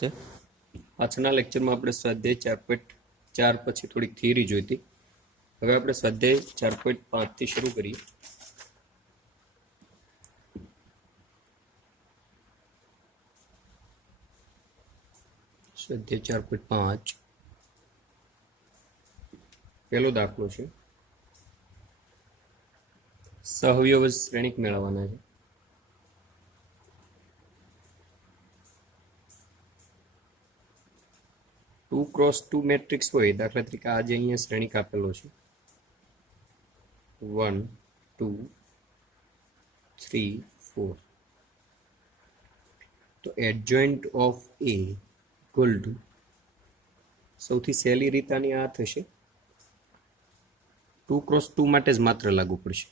નમસ્તે. આજના લેક્ચરમાં આપણે સ્વાધ્યાય 4.4 પછી થોડીક થિયરી જોઈ હતી. હવે આપણે સ્વાધ્યાય 4.5 થી શરૂ કરીએ. સ્વાધ્યાય 4.5 પહેલો દાખલો છે. સહવયવ શ્રેણિક મેળવવાના છે. ટુ ક્રોસ ટુ મેટ્રિક્સ હોય, દાખલા તરીકે આ જે અહીંયા શ્રેણિક આપેલો છે 1 2 3 4, તો adjoint of A equal two, સૌથી સહેલી રીત આની આ થશે, 2 ક્રોસ 2 માટે જ માત્ર લાગુ પડશે.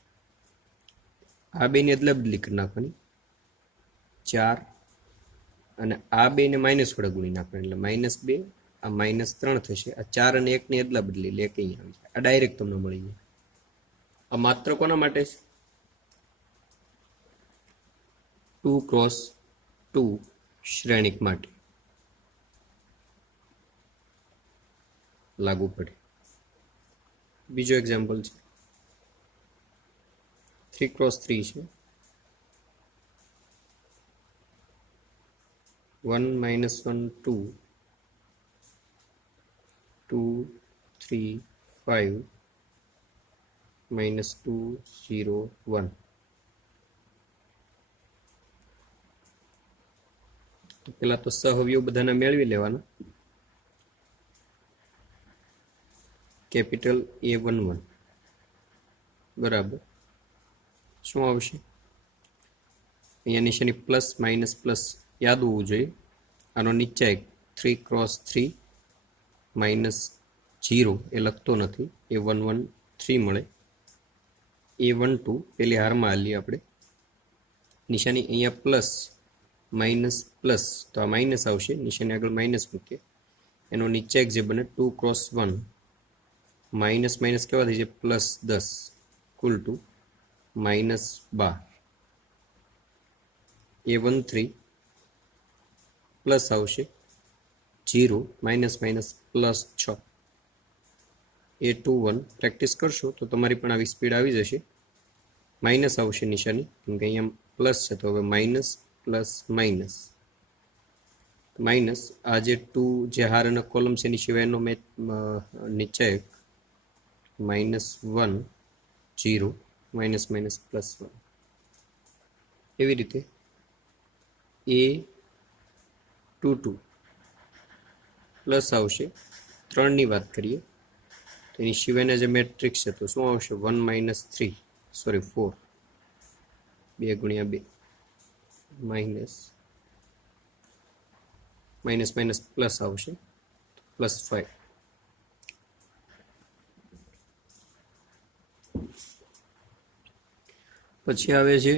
આ બેની અદલા બદલી કરી નાખવાની, 4 અને આ બેને માઇનસ વડે ગુણી નાખવાની, એટલે -2 આ -3 થશે. આ 4 અને 1 ની અદલા બદલી એટલે 1 અહીં આવી જાય. આ ડાયરેક્ટ તમને મળી જાય. આ માત્ર કોના માટે છે? 2 ક્રોસ 2 શ્રેણિક માટે લાગુ પડે. બીજો એક્ઝામ્પલ છે 3 ક્રોસ 3 છે. 1 -1 2 2 3 5 -2 0 1. તો પેલા તો સહવયવ બધાને મેળવી લેવાના. કેપિટલ A11 બરાબર શું આવશે? અહીંયા નિશાની પ્લસ માઇનસ પ્લસ યાદ હોવું જોઈએ. આનો નીચે 3 ક્રોસ 3 -0 એ લખતો નથી, A11 3 મળે. A12 પેલી હારમાં હાલીએ આપણે, નિશાની અહીંયા પ્લસ માઇનસ પ્લસ, તો આ માઇનસ આવશે, નિશાની આગળ માઇનસ મૂકીએ. એનો નીચે જે બને 2 ક્રોસ 1 માઇનસ માઇનસ કેવા થઈ જાય +10 કુલ ટુ -12. A13 પ્લસ આવશે 0 માઇનસ માઇનસ +6. A21 પ્રેક્ટિસ કરશો તો તમારી પણ આવી સ્પીડ આવી જશે. માઇનસ આવશે નિશાની, કેમ કે અહીંયા પ્લસ છે, તો હવે માઇનસ પ્લસ માઇનસ માઇનસ. આ જે 2 જે હાર અને કોલમ છે એની સિવાયનો મેં નીચે -1 0 માઇનસ માઇનસ +1. એવી રીતે A22 પ્લસ આવશે 3 ની વાત કરીએ તો એની સિવાયના જે મેટ્રિક્સ છે તો શું આવશે 1 - 3 sorry 4 2 × 2 minus minus minus plus આવશે +5. પછી આવે છે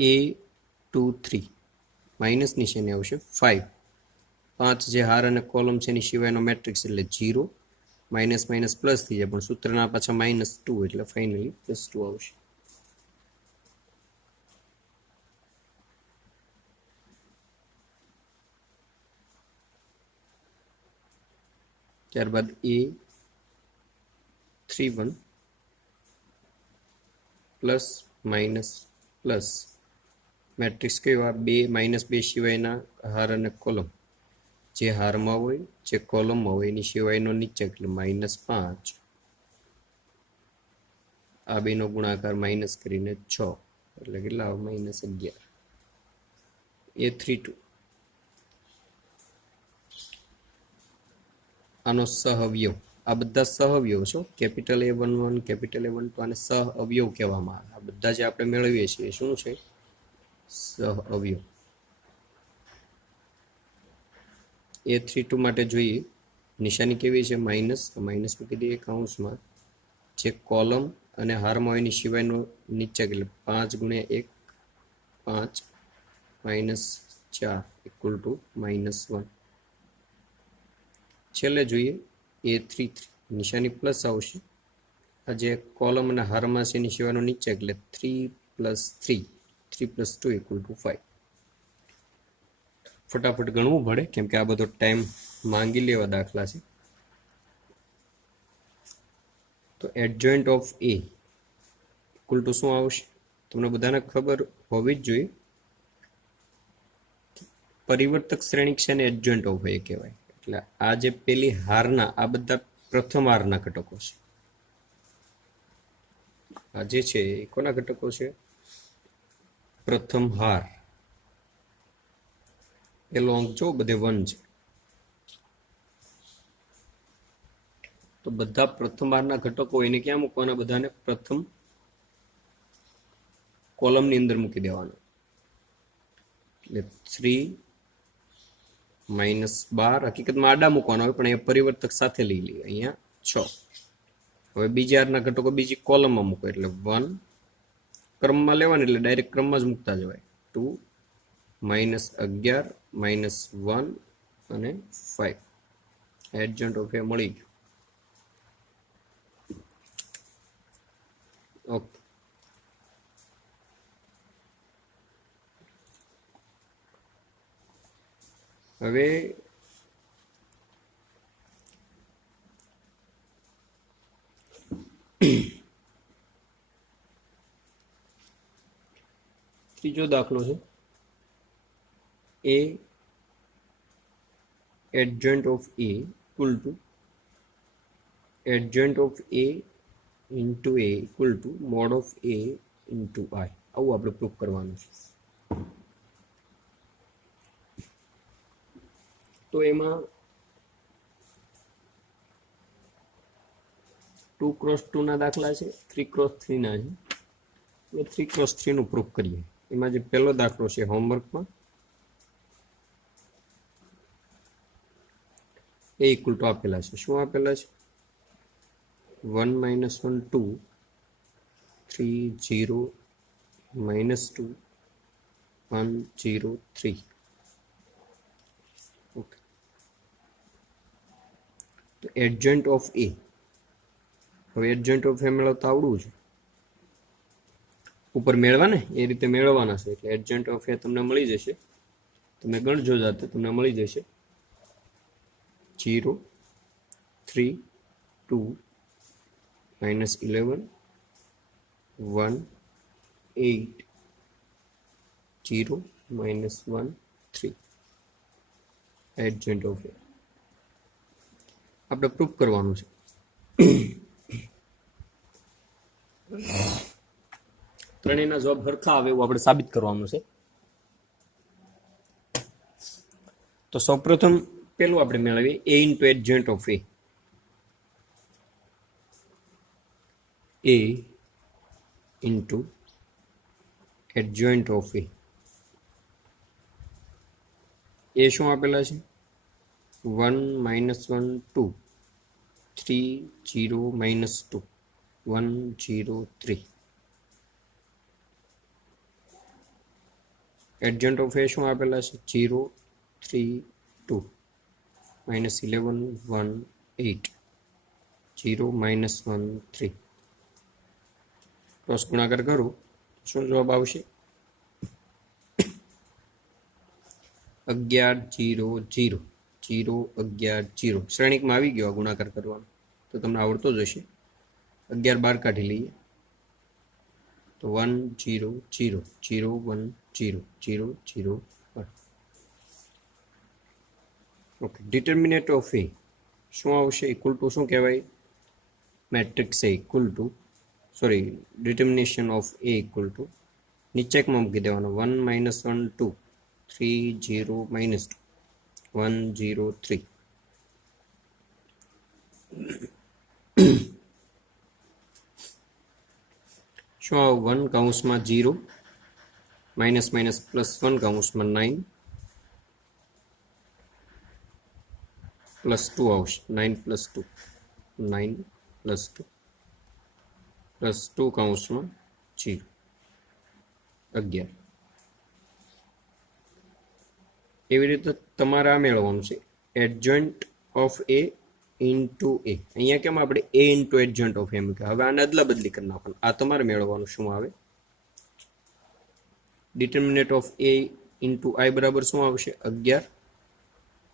A23 માઇનસ નિશાની આવશે 5. 5 જે હાર અને કોલમ છે એની સિવાયનો મેટ્રિક્સ એટલે 0 માઇનસ માઇનસ પ્લસ થઈ જાય, પણ સૂત્રના પાછા -2 એટલે ફાઇનલી +2 આવશે. ત્યારબાદ A31 plus minus plus matrix કયો? આ -2 સિવાયના હાર અને કોલમ, જે હારમાં હોય જે કોલમમાં હોય એની સિવાયનો નીચે એટલે -5. આ બેનો ગુણાકાર માઇનસ કરીને 6 એટલે કેટલા -11. A32 આનો સહઅવયવ, આ બધા સહઅવયવ છો. કેપિટલ A11 કેપિટલ A12 આને સહઅવયવ કહેવામાં આવે. આ બધા જે આપણે મેળવીએ છીએ શું છે? સહઅવયવ. A32 માટે જોઈએ, નિશાની કેવી છે? માઇનસ, માઇનસ મૂકી દઈએ કૌંસમાં. જે કોલમ અને હારમાં હોય એની સિવાયનો નીચે એટલે 5 × 1 5 -4 = -1. છેલ્લે જોઈએ A33 નિશાની પ્લસ આવશે. આ જે કોલમ અને હારમાં છે એની સિવાયનો નીચે એટલે 3 + 3 3 + 2 = 5. ફટાફટ ગણવું પડે કેમ કે આ બધો ટાઈમ માંગી લેવા દાખલા છે. તો adjoint of A equal to શું આવશે? તમને બધાને ખબર હોવી જ જોઈએ. પરિવર્તક શ્રેણિક છે ને એડજોઇન્ટ ઓફ એ કહેવાય. એટલે આ જે પેલી હારના આ બધા પ્રથમ હારના ઘટકો છે. આ જે છે એ કોના ઘટકો છે? પ્રથમ હાર. પેલો અંક જો બધે 1 છે. તો બધા પ્રથમ હારના ઘટકો એને ક્યાં મૂકવાના? બધાને પ્રથમ કોલમની અંદર મૂકી દેવાના. એટલે 3 -12 હકીકતમાં આડા મૂકવાના હોય પણ એ પરિવર્તક સાથે લઈ લઈએ. અહીંયા 6. હવે બીજા હારના ઘટકો બીજી કોલમમાં મૂકો એટલે 1 ક્રમમાં લેવાની એટલે ડાયરેક્ટ ક્રમમાં જ મૂકતા જવાય. 2 -11 -1 અને 5. એડજન્ટ ઓફ એ મળી ગયું. ઓકે. હવે ત્રીજો દાખલો છે એ adjoint of a equal to adjoint of a into a equal to mod of a into I. આવું આપણે પ્રૂફ કરવાનું છે. તો એમાં 2x2 ના દાખલા છે, 3x3 ના છે. એ 3x3 નું પ્રૂફ કરીએ. એમાં જે પહેલો દાખલો છે હોમવર્કમાં એ ઇક્વલ ટુ આપેલા છે. શું આપેલા છે? 1 -1 2 3 0 -2 1 0 3. ઓકે. તો એડજન્ટ ઓફ એ. હવે એડજન્ટ ઓફ એ મેળવતા આવડવું છે. ઉપર મેળવા ને એ રીતે મેળવવાના છે. એટલે એડજન્ટ ઓફ એ તમને મળી જશે. તમે ગણજો જાતે, તમને મળી જશે 0 3 2 -11 1 8 0 -1 3. એડજન્ટ ઓફ એ આપણે પ્રૂફ કરવાનું છે. ત્રણેયના જવાબ સરખા આવે એવું આપણે સાબિત કરવાનું છે. તો સૌપ્રથમ પેલું આપણે મેળવીએ a into adjoint of a. a into adjoint of a. એ શું આપેલા છે? 1 -1 2 3 0 -2 1 0 3. એડજન્ટ ઓફ એ શું આપેલા છે? 0 3 2 -11 1 8 0 -1 3. ક્રોસ ગુણાકાર કરું શું જવાબ આવશે? 11 0 0 0 11 0. શ્રેણિકમાં આવી ગયો ગુણાકાર કરવાનો તો તમને આવડતો જ હશે. 11 બહાર કાઢી લઈએ તો 1 0 0 0 1 0 0 0 1. ઓકે. ડિટર્મિનેન્ટ ઓફ એ શું આવશે? ઇક્વલ ટુ શું કહેવાય? Matrix A equal to determination of A equal to નીચેકમાં મૂકી દેવાનો 1 -1 2 3 0 -2 1 0 3. શું આવ 1 કૌંસમાં 0 -+1 કૌંસમાં 9 +2 આવશે. 9 + 2 9 +2 +2 કૌંસમાં 0 11. એવી રીતે તમારે આ મેળવવાનું છે એડજન્ટ ઓફ એ ઇન્ટુ એ. અહીંયા કેમ આપણે એ ઇન્ટુ એડજન્ટ ઓફ એ મૂક્યા. હવે આને અદલા બદલી કરી નાખવાનું. આ તમારે મેળવવાનું શું આવે? ડિટર્મિનેટ ઓફ એ ઇન્ટુ આઈ બરાબર શું આવશે 11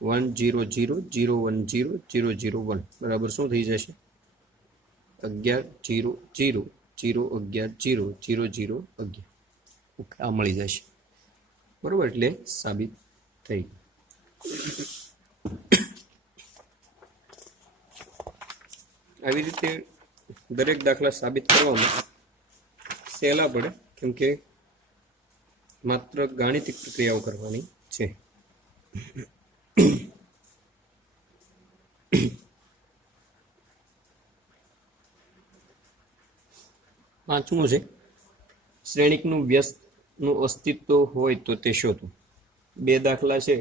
1 0 0 0 1 0 0 0 1 બરાબર શું થઈ જશે 11 0 0 0 11 0 0 0 11 ઓકે આ મળી જશે બરાબર એટલે સાબિત થઈ આવી રીતે દરેક દાખલા સાબિત કરવામાં સહેલા પડે કેમ કે માત્ર ગાણિતિક પ્રક્રિયાઓ કરવાની છે પાંચમું છે શ્રેણિકનું વ્યસ્તનું અસ્તિત્વ હોય તો તે શોધો બે દાખલા છે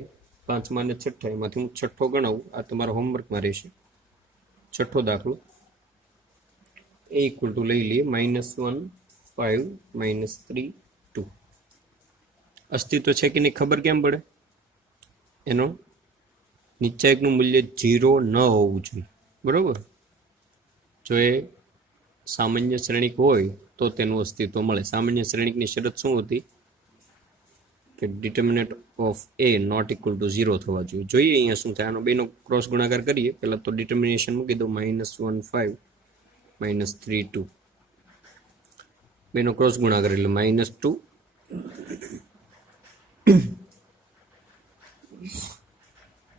પાંચમા અને છઠ્ઠા એમાંથી હું છઠ્ઠો ગણાવું આ તમારા હોમવર્કમાં રહેશે છઠ્ઠો દાખલો a ઇક્વલ ટુ લઈ લઈએ -1 5 -3 2 અસ્તિત્વ છે કે નહીં ખબર કેમ પડે એનો નિશ્ચાયકનું મૂલ્ય 0 ન હોવું જોઈએ બરોબર જો એ સામાન્ય શ્રેણિક હોય તો તેનું અસ્તિત્વ મળે સામાન્ય શ્રેણિકની શરત શું હતી કે determinant of a not equal to 0 થવા જોઈએ જોઈએ અહીંયા શું થાય આનો બેનો ક્રોસ ગુણાકાર કરીએ પહેલા તો ડિટર્મિનેશન મૂકી દો -1 5 -3 2 બેનો ક્રોસ ગુણાકાર એટલે -2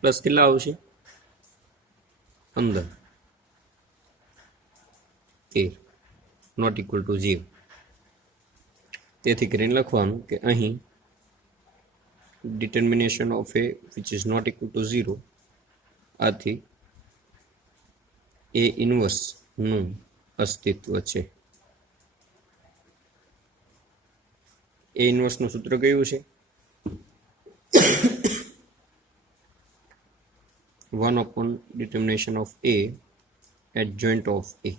પ્લસ કેટલા આવશે 15 13 નોટ ઇક્વલ ટુ 0 તેથી કરીને લખવાનું કે અહીં determination of a which is not equal to 0 આથી a ઇન્વર્સ નું અસ્તિત્વ છે a ઇન્વર્સ નું સૂત્ર કયું છે 1 upon determination of a adjoint of a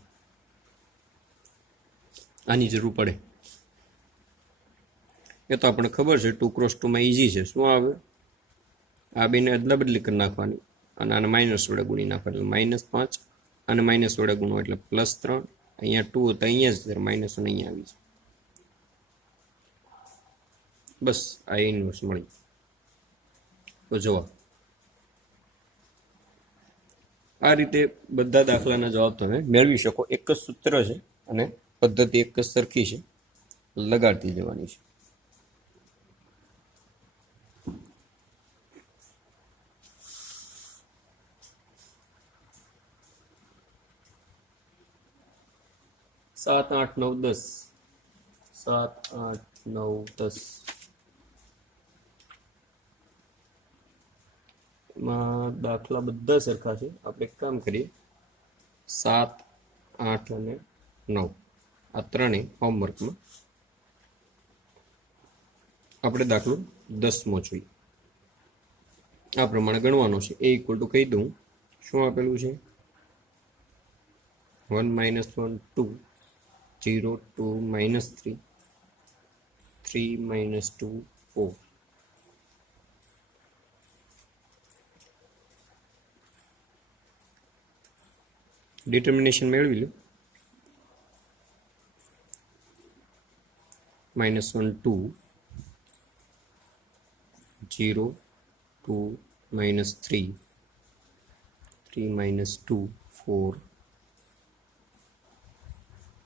આની જરૂર પડે એ તો આપણે ખબર છે 2 × 2 માં ઈઝી છે શું આવે આ બેને અદલા બદલી કરી નાખવાની અને આને માઇનસ વડે ગુણી નાખવાનું -5 અને માઇનસ વડે ગુણો એટલે +3 અહીંયા 2 તો અહીંયા જ -1 અહીંયા આવી છે બસ આ ઇન્વર્સ મળી તો જવાબ આ રીતે બધા દાખલાના જવાબ તમે મેળવી શકો એક જ સૂત્ર છે અને પદ્ધતિ એક જ સરખી છે લગાડતી જવાની છે सात आठ नौ 10 7 8 9 10 માં દાખલા બધા સરખા છે આપણે એક કામ કરીએ 7 8 અને 9 આ ત્રણેય હોમવર્કમાં આપણે દાખલો 10મો જોઈએ આ પ્રમાણે ગણવાનો છે a ઇક્વલ ટુ કહી દઉં શું આપેલું છે 1 -1 2 0 2 -3 3 -2 4 डिटर्मिनेशन મેળવી લો -1 2 0 2 -3 3 -2 4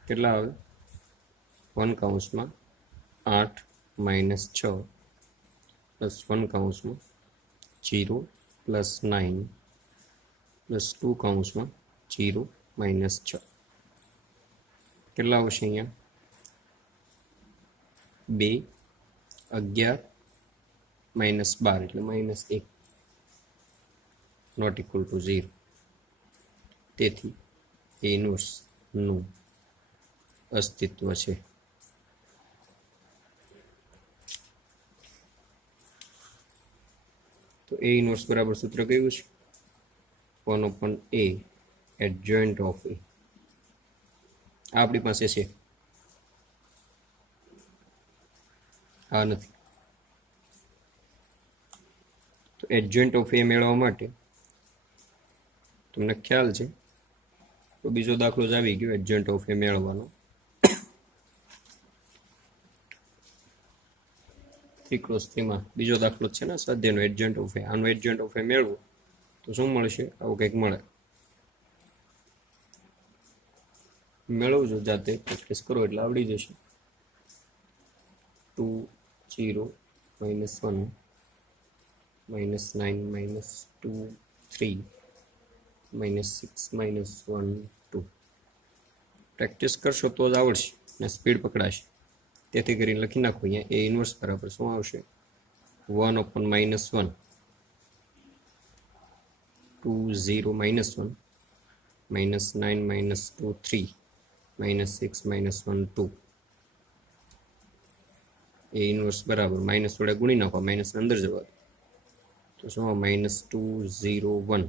કેટલા આવે 1 કૌંસમાં 8 -6 પ્લસ 1 કૌંસમાં 0 પ્લસ 9 પ્લસ 2 કૌંસમાં 0 -6 કેટલા આવશે અહીંયા 2 11 -12 એટલે -1 નોટ ઇક્વલ ટુ 0 તેથી એ ઇન્વર્સ નું અસ્તિત્વ છે તો a ઇન્વર્સ બરાબર સૂત્ર કયું છે 1 upon a adjoint of a આ આપણી પાસે છે આ નથી તો adjoint of a મેળવવા માટે તમને ખ્યાલ છે તો બીજો દાખલો જ આવી ગયો adjoint of a મેળવવાનો 3x3 માં બીજો દાખલો છે ને સ્વાધ્યાયનો એડજન્ટ ઓફ એ. આનો એડજન્ટ ઓફ એ મેળવો તો શું મળશે? આવું કંઈક મળે. મેળવજો જાતે, પ્રેક્ટિસ કરો એટલે આવડી જશે. 2 0 -1 -9 -2 3 -6 -1 2. પ્રેક્ટિસ કરશો તો જ આવડશે ને સ્પીડ પકડાશે. તેથી કરીને લખી નાખો અહીંયા એ ઇન્વર્સ બરાબર શું આવશે? 1/-1 2 0 -1 -9 -2 3 -6 -1 2. એ ઇન્વર્સ બરાબર માઇનસ વડે ગુણી નાખો, માઇનસ અંદર જવા દો તો શું? -2 0 1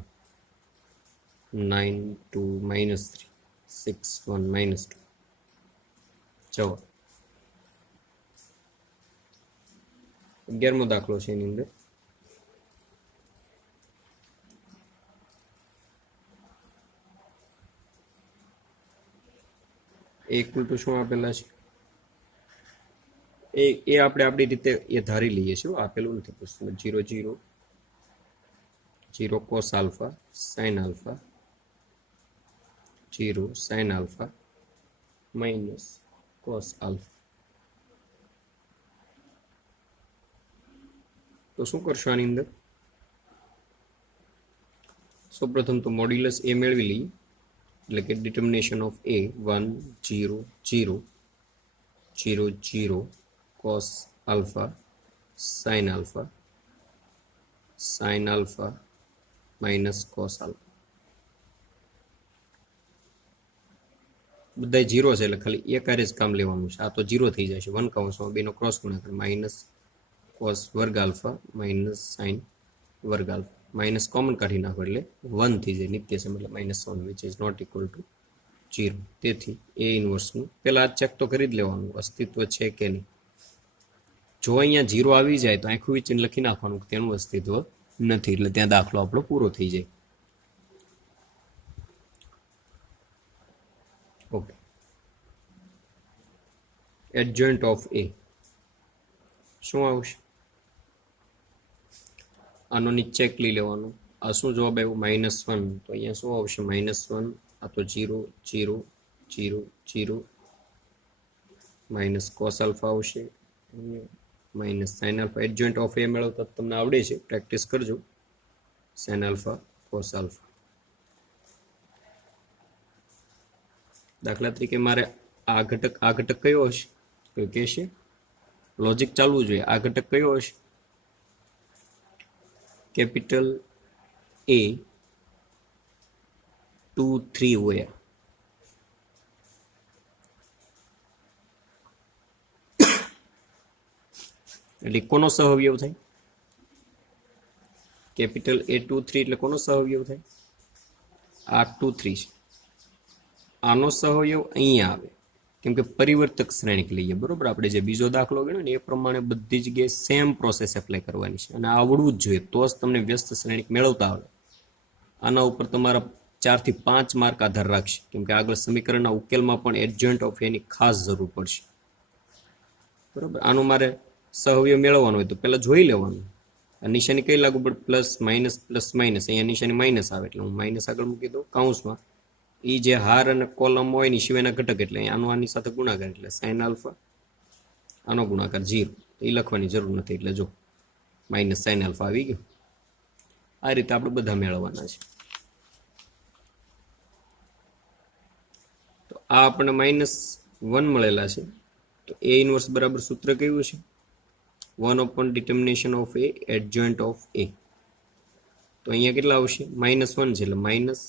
9 2 -3 6 1 -2. જવાબ 11મો દાખલો છે એની અંદર. ઇક્વલ ટુ શું આપેલા છે એ આપણે આપણી રીતે એ ધારી લઈએ છીએ. આપેલું નથી પ્રશ્ન. 0 0 0 cos alpha sin alpha 0 sin alpha minus cos alpha. તો શું કરશો આની અંદર? સૌપ્રથમ તો મોડ્યુલસ એ મેળવી લઈએ, એટલે કે determination of A 1 0 0 0 0 cos alpha sin alpha minus cos alpha. બધા 0 છે એટલે ખાલી એક હારે જ કામ લેવાનું છે. આ તો 0 થઈ જશે. 1 કૌંસમાં બેનો ક્રોસ ગુણાકાર માઇનસ cos વર્ગ આલ્ફા માઇનસ sin વર્ગ આલ્ફા. માઇનસ કોમન કાઢી નાખો એટલે 1 થઈ જાય. નિત્ય સમ એટલે -1 which is not equal to 0. તેથી એ ઇન્વર્સનું પહેલા આ ચેક તો કરી જ લેવાનું અસ્તિત્વ છે કે નહીં. જો અહીંયા 0 આવી જાય તો આખું વિચિન લખી નાખવાનું કે તેનું અસ્તિત્વ નથી, એટલે ત્યાં દાખલો આપણો પૂરો થઈ જાય. ઓકે. એડજન્ટ ઓફ એ શું આવશે? આનો નીચે લઈ લેવાનું. આ શું જવાબ આવ્યો? -1. તો અહીંયા શું આવશે? -1. આ તો 0 0 0 0 માઇનસ કોસ આલ્ફા આવશે માઇનસ સાઇન આલ્ફા. એડજન્ટ ઓફ એ મેળવતા તમને આવડે છે, પ્રેક્ટિસ કરજો. Sine alpha cos alpha. દાખલા તરીકે મારે આ ઘટક કયો હશે? કોઈ કહેશે? લોજિક ચાલવું જોઈએ. આ ઘટક કયો હશે? કેપિટલ A 2 3 હોય. એટલે કોનો સહઅવયવ થાય? કેપિટલ A 2 3 એટલે કોનો સહઅવયવ થાય? આ 2 3 છે. આનો સહઅવયવ અહીંયા આવે કેમ કે પરિવર્તક શ્રેણિક લઈએ. બરોબર, આપણે જે બીજો દાખલો ગણ્યો ને એ પ્રમાણે બધી જગ્યાએ સેમ પ્રોસેસ એપ્લાય કરવાની છે અને આવડવું જ જોઈએ તો જ તમને વ્યસ્ત શ્રેણિક મેળવતા આવડે. આના ઉપર તમારા 4 થી 5 માર્ક આધાર રાખશે કેમ કે આગળ સમીકરણના ઉકેલમાં પણ એડજન્ટ ઓફ એની ખાસ જરૂર પડશે. બરોબર, આનું મારે સહઅવયવ મેળવવાનું હોય તો પહેલા જોઈ લેવાનું. આ નિશાની કઈ લાગુ પડે? Plus minus plus minus. અહીંયા નિશાની માઇનસ આવે એટલે હું માઇનસ આગળ મૂકી દઉં કૌંસમાં. એ જે હાર અને કોલમ હોય ની સિવાયના ઘટક એટલે આનું આની સાથે ગુણાકાર એટલે સાઇન આલ્ફા, આનો ગુણાકાર 0. એ લખવાની જરૂર નથી એટલે જો માઇનસ સાઇન આલ્ફા આવી ગયું. આ રીતે આપણે બધા મેળવવાના છે. તો આ આપણને -1 મળેલા છે. તો એ ઇન્વર્સ બરાબર સૂત્ર કયું છે? 1 ડિટર્મિનેશન ઓફ એ એડજન્ટ ઓફ એ. તો અહીંયા કેટલા આવશે? -1 છે એટલે માઇનસ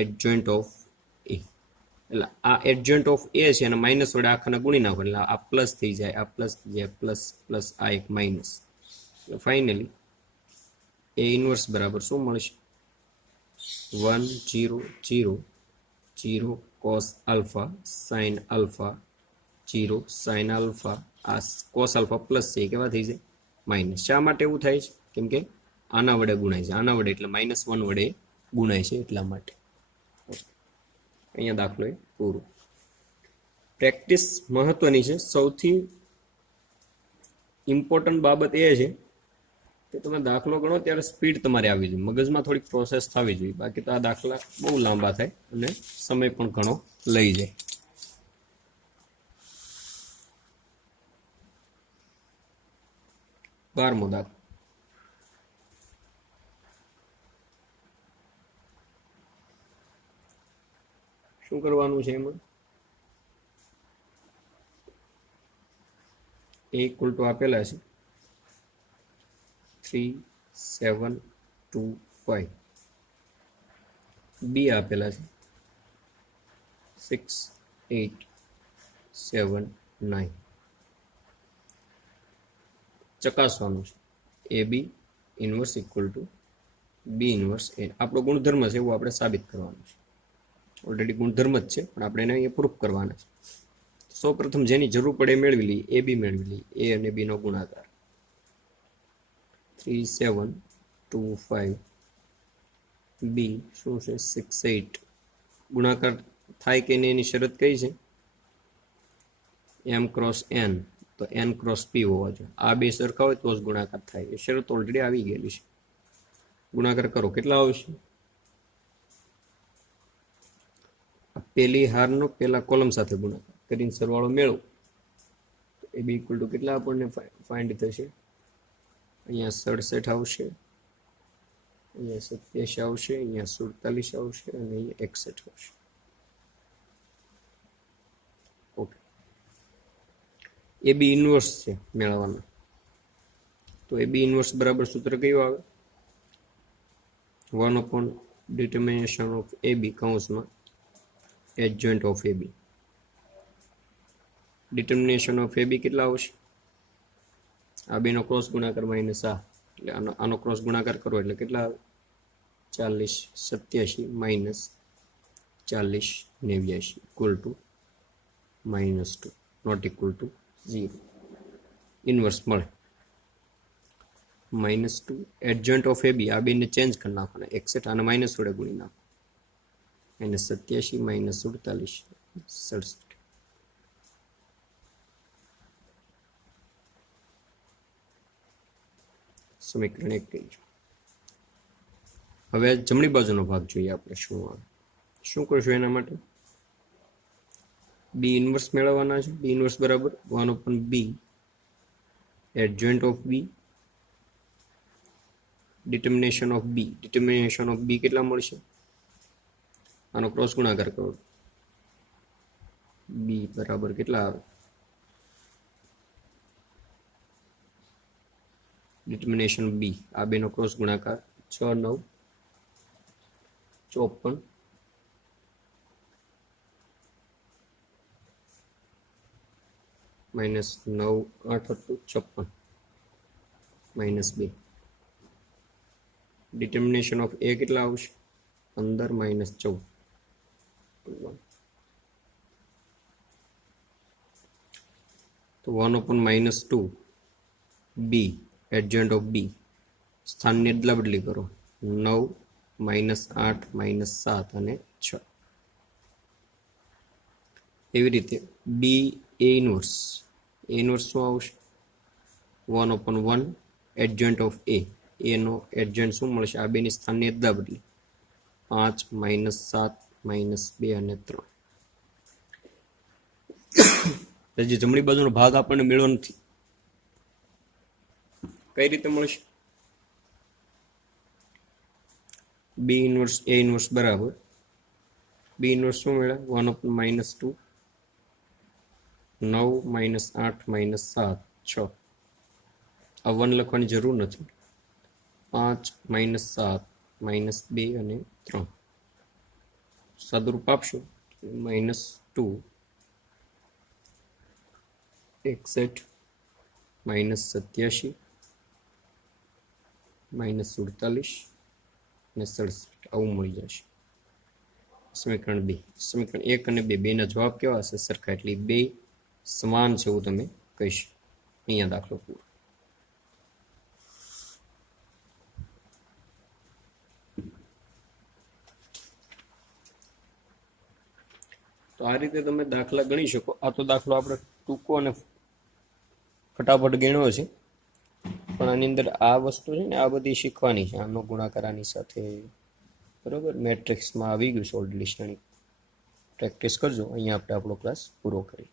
એડજન્ટ ઓફ એ. એટલે આ એડજન્ટ ઓફ એ છે અને માઇનસ વડે આખાને ગુણી નાખો એટલે આ પ્લસ થઈ જાય, આ પ્લસ થઈ જાય, પ્લસ પ્લસ આ એક માઇનસ. એટલે ફાઇનલી એ ઇન્વર્સ બરાબર શું મળશે? 1 0 0 0 cos alpha sin alpha 0 sin alpha. આ cos alpha પ્લસ છે કેવા થઈ જાય? માઇનસ. શા માટે એવું થાય છે? કેમ કે આના વડે ગુણાય છે. આના વડે એટલે -1 વડે ગુણાય છે એટલા માટે. અહીંયા દાખલો એ પૂરો. પ્રેક્ટિસ મહત્વની છે. સૌથી ઇમ્પોર્ટન્ટ બાબત એ છે કે તમે દાખલો ગણો ત્યારે સ્પીડ તમારે આવી જોઈએ, મગજમાં થોડીક પ્રોસેસ થવી જોઈએ, બાકી તો આ દાખલા બહુ લાંબા થાય અને સમય પણ ઘણો લઈ જાય. 12મો દાખલો. શું કરવાનું છે એમાં? a ઇક્વલ ટુ આપેલા છે 3, 7, 2, 5. b આપેલા છે 6, 8, 7, 9. ચકાસવાનું છે A B inverse equal to B inverse A. આપણો ગુણધર્મ છે એવું આપણે સાબિત કરવાનું છે. ઓલરેડી ગુણધર્મ જ છે પણ આપણે એને અહીંયા પ્રૂફ કરવાના છે. સૌ પ્રથમ જેની જરૂર પડે મેળવી લઈએ. એ બી મેળવી લઈએ. એ અને બી નો ગુણાકાર 3, 7, 2, 5. બી શું છે 6, 8. ગુણાકાર થાય કે નહીં એની શરત કઈ છે? m ક્રોસ n, તો n ક્રોસ p હોવા જોઈએ. આ બે સરખા હોય તો જ ગુણાકાર થાય. એ શરત ઓલરેડી આવી ગયેલી છે. ગુણાકાર કરો કેટલા આવશે? પેલી હારનો પેલા કોલમ સાથે ગુણાકાર કરીને સરવાળો મેળવો તો એ બી ઇક્વલ ટુ કેટલા આપણને ફાઇન્ડ થશે? અહીંયા 67 આવશે, અહીંયા 87 આવશે, અહીંયા 47 આવશે અને અહીંયા 61 આવશે. ઓકે, એ બી ઇન્વર્સ છે મેળવવાના. તો એ બી ઇન્વર્સ બરાબર સૂત્ર કયું આવે? 1 ડિટર્મિનેશન ઓફ એ બી કૌંસમાં adjoint of A B. Determination of A B કેટલા આવશે? આ બેનો ક્રોસ ગુણાકાર માઇનસ આ, એટલે આનો ક્રોસ ગુણાકાર કરો એટલે કેટલા આવે? 40, 87 minus 40, 89 equal to -2, not equal to 0. Inverse મળે -2. એડજોઇન્ટ ઓફ એ બી, આ બેને ચેન્જ કરી નાખવાના. 61 આને માઇનસ વડે ગુણી નાખો. -87 -48 67. સમીકરણ 1 કહીશું. હવે જમણી બાજુનો ભાગ જોઈએ આપણે શું કરશું એના માટે? બી ઇન્વર્સ મેળવવાના છે. બી ઇન્વર્સ બરાબર 1/b adjoint of B determination of B. Determination of B કેટલા મળશે? આનો ક્રોસ ગુણાકાર કરો. બી બરાબર કેટલા આવે? ડિટર્મિનેશન બી, આ બેનો ક્રોસ ગુણાકાર 6, 9, 54 -9, 8 હતું 56 -2. ડિટર્મિનેશન ઓફ એ કેટલા આવશે? 15 -14. તો 1/-2 બી એડજોઇન્ટ ઓફ બી, સ્થાનની અદલા બદલી કરો. 9, -8, -7 અને 6. એવી રીતે બી એ ઇન્વર્સ શું આવશે? 1/1 એડજોઇન્ટ ઓફ એ. એનો એડજોઇન્ટ શું મળશે? આ બેની સ્થાનની અદલા બદલી 5, -7, -2 અને 3. જે જમણી બાજુનો ભાગ આપણને મેળવો નથી, કઈ રીતે મળશે? બી ઇન્વર્સ એ ઇન્વર્સ બરાબર બી ઇન્વર્સ શું મળ્યા? 1/-2 9, -8, -7, 6. આ 1 લખવાની જરૂર નથી. 5, -7, -2 અને 3. સાદુરૂપ આપશું -2, 61, -87, -48 અને 67 આવું મળી જશે. સમીકરણ 2. સમીકરણ 1 અને 2 બેના જવાબ કેવા હશે? સરખા, એટલે બે સમાન છે એવું તમે કહીશ. અહીંયા દાખલો પૂરો. તો આ રીતે તમે દાખલા ગણી શકો. આ તો દાખલો આપણે ટૂંકો અને ફટાફટ ગણ્યો છે. પણ આની અંદર આ વસ્તુ છે ને, આ બધી શીખવાની છે. આનો ગુણાકાર આની સાથે, બરોબર. મેટ્રિક્સમાં આવી ગયું છે ઓલરેડી શ્રેણી. પ્રેક્ટિસ કરજો. અહીંયા આપણે આપણો ક્લાસ પૂરો કરીએ.